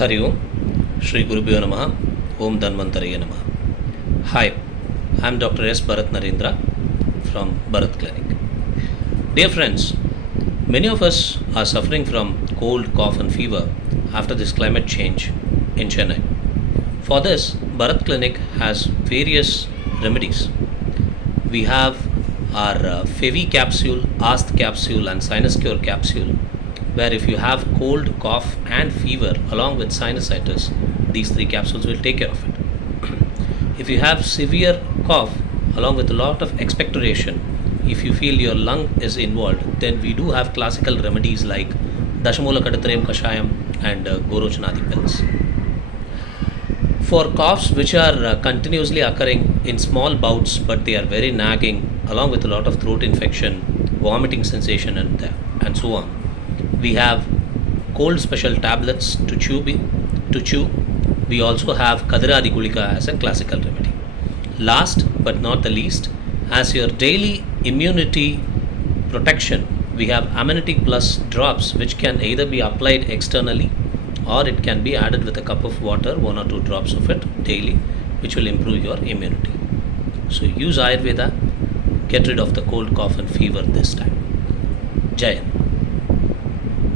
Hari Om, Shri Gurubhyo Namaha, Om Dhanvantaraye Namaha. Hi, I am Dr. S. Bharath Narendra from Bharath Clinic. Dear friends, many of us are suffering from cold, cough and fever after this climate change in Chennai. For this, Bharath Clinic has various remedies. We have our Fevi capsule, Ast capsule and Sinus Cure capsule, where if you have cold, cough and fever along with sinusitis, these three capsules will take care of it. If you have severe cough along with a lot of expectoration, if you feel your lung is involved, then we do have classical remedies like Dashamula Kadatrayam Kashayam and Gorochanadi pills. For coughs which are continuously occurring in small bouts but they are very nagging, along with a lot of throat infection, vomiting sensation and so on, we have cold special tablets to chew. We also have Kadiradi Gulika as a classical remedy. Last but not the least, as your daily immunity protection, we have Amenity Plus drops which can either be applied externally or it can be added with a cup of water, 1 or 2 drops of it daily, which will improve your immunity. So use Ayurveda, get rid of the cold, cough and fever this time. Jai Hind.